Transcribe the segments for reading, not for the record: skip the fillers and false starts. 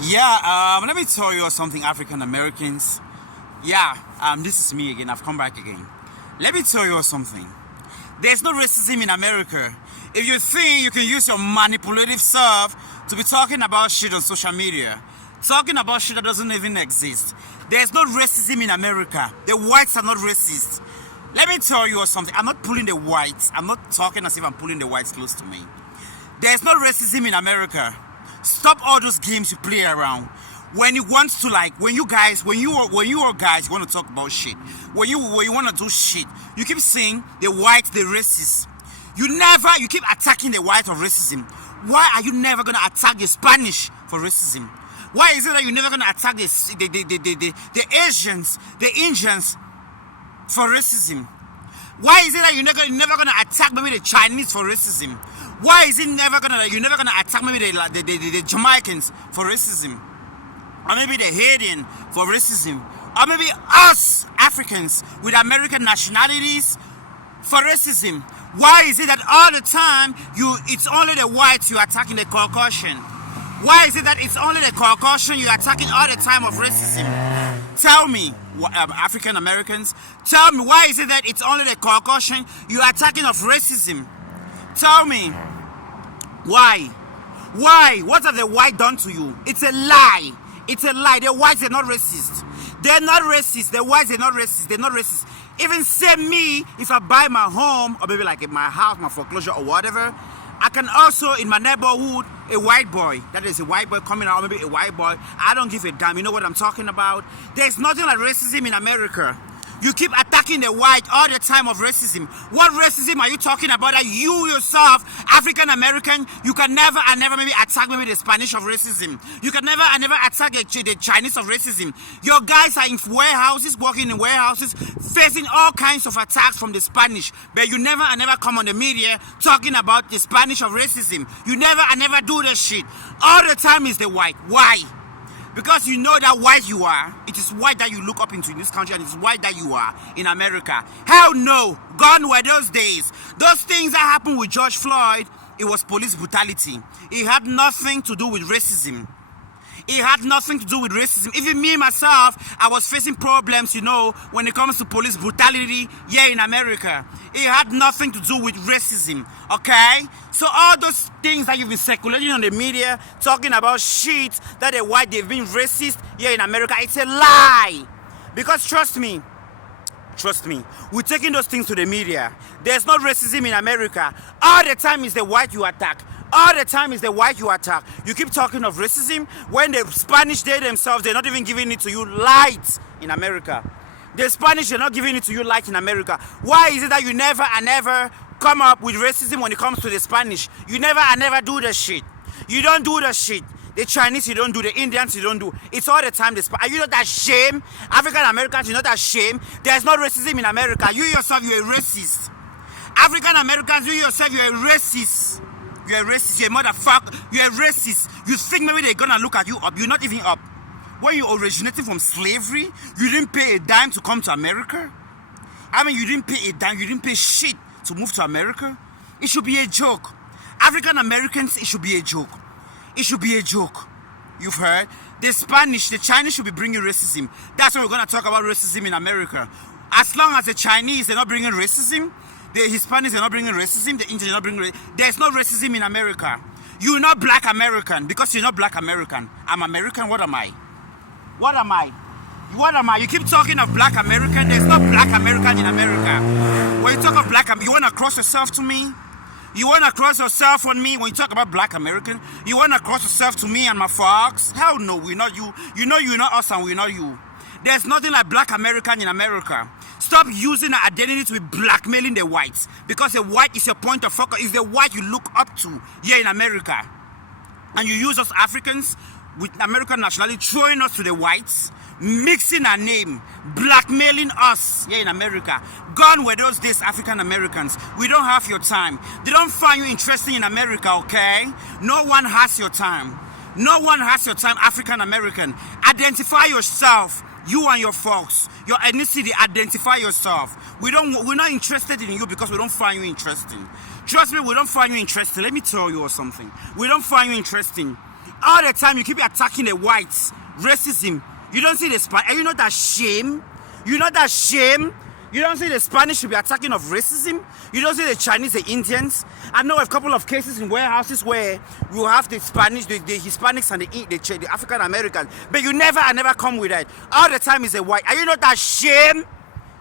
Let me tell you something, African Americans. This is me again. I've come back again. Let me tell you something. There's no racism in America. If you think you can use your manipulative self to be talking about shit on social media, talking about shit that doesn't even exist, there's no racism in America. The whites are not racist. Let me tell you something. I'm not pulling the whites. I'm not talking as if I'm pulling the whites close to me. There's no racism in America. Stop all those games you play around. When you want to, when you guys want to talk about shit, when you want to do shit, you keep saying the white, the racist. You keep attacking the white of racism. Why are you never gonna attack the Spanish for racism? Why is it that you're never gonna attack the Asians, the Indians for racism? Why is it that you're never gonna attack maybe the Chinese for racism? Why is it you're never gonna attack maybe the Jamaicans for racism? Or maybe the Haitian for racism? Or maybe us Africans with American nationalities for racism? Why is it that all the time it's only the whites you're attacking, the Caucasian? Why is it that it's only the Caucasian you're attacking all the time of racism? Tell me, African Americans, tell me, why is it that it's only the Caucasian you're attacking of racism? Tell me, why? Why? What have the white done to you? It's a lie. It's a lie. The whites are not racist. They're not racist. The whites are not racist. They're not racist. Even say me, if I buy my home, or maybe like in my house, my foreclosure or whatever, I can also, in my neighborhood, a white boy, that is a white boy coming out, maybe a white boy, I don't give a damn. You know what I'm talking about? There's nothing like racism in America. You keep attacking the white all the time of racism. What racism are you talking about that you yourself, African American, you can never and never maybe attack maybe the Spanish of racism. You can never and never attack the Chinese of racism. Your guys are in warehouses, working in warehouses, facing all kinds of attacks from the Spanish. But you never and never come on the media talking about the Spanish of racism. You never and never do that shit. All the time is the white. Why? Because you know that white you are, it is white that you look up into in this country, and it's white that you are in America. Hell no, gone were those days. Those things that happened with George Floyd, it was police brutality. It had nothing to do with racism. It had nothing to do with racism. Even me, myself, I was facing problems, when it comes to police brutality here in America. It had nothing to do with racism, okay? So all those things that you've been circulating on the media, talking about shit that the white, they've been racist here in America, it's a lie. Because trust me, we're taking those things to the media. There's no racism in America. All the time is the white you attack. All the time is the white you attack. You keep talking of racism when the Spanish, they themselves, they're not even giving it to you light in America. The Spanish, they're not giving it to you light in America. Why is it that you never and never come up with racism when it comes to the Spanish? You never and never do the shit. You don't do the shit. The Chinese, you don't do. The Indians, you don't do. It's all the time. Are you not ashamed? African Americans, you're not ashamed. There's no racism in America. You yourself, you're a racist. African Americans, you yourself, you're a racist. You're a racist, you're a motherfucker, you're a racist. You think maybe they're gonna look at you up. You're not even up. When you originated from slavery, you didn't pay a dime to come to America. You didn't pay a dime, you didn't pay shit to move to America. It should be a joke. African Americans, it should be a joke. It should be a joke. You've heard? The Spanish, the Chinese should be bringing racism. That's why we're gonna talk about racism in America. As long as the Chinese, they're not bringing racism, the Hispanics are not bringing racism, the Indians are not bringing racism. There's no racism in America. You're not black American because you're not black American. I'm American, what am I? What am I? What am I? You keep talking of black American, there's no black American in America. When you talk of black, you want to cross yourself to me? You want to cross yourself on me when you talk about black American? You want to cross yourself to me and my folks? Hell no, we're not you. You know you're not us and we're not you. There's nothing like black American in America. Stop using the identity to be blackmailing the whites. Because the white is your point of focus. It's the white you look up to here in America. And you use us Africans with American nationality, throwing us to the whites, mixing our name, blackmailing us here in America. Gone were those days, African Americans. We don't have your time. They don't find you interesting in America, okay? No one has your time. No one has your time, African American. Identify yourself. You and your folks, your ethnicity, identify yourself. We're not interested in you because we don't find you interesting. Trust me, we don't find you interesting. Let me tell you something. We don't find you interesting. All the time you keep attacking the whites. Racism. You don't see the Spanish. And you know that shame? You know that shame? You don't see the Spanish should be attacking of racism. You don't see the Chinese, the Indians. I know a couple of cases in warehouses where we have the Spanish, the Hispanics and the African Americans. But you never come with that. All the time is a white. Are you not that shame?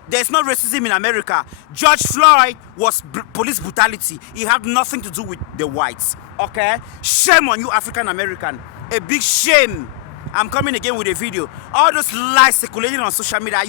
There's no racism in America. George Floyd was police brutality. It had nothing to do with the whites. Okay? Shame on you, African American. A big shame. I'm coming again with a video. All those lies circulating on social media.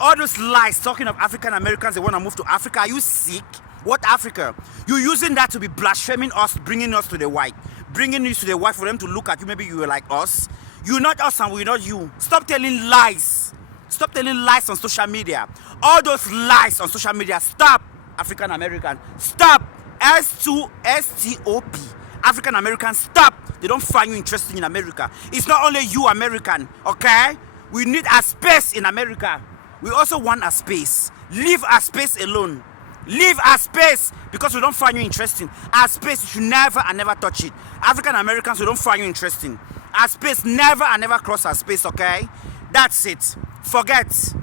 All those lies talking of African Americans, they want to move to Africa. Are you sick? What Africa? You're using that to be blaspheming us, bringing us to the white. Bringing you to the white for them to look at you. Maybe you were like us. You're not us and we're not you. Stop telling lies. Stop telling lies on social media. All those lies on social media. Stop, African American. Stop. S2STOP. African Americans, stop. They don't find you interesting in America. It's not only you, American, okay? We need a space in America. We also want a space. Leave our space alone. Leave our space because we don't find you interesting. Our space, you should never and never touch it. African Americans, we don't find you interesting. Our space, never and never cross our space, okay? That's it. Forget.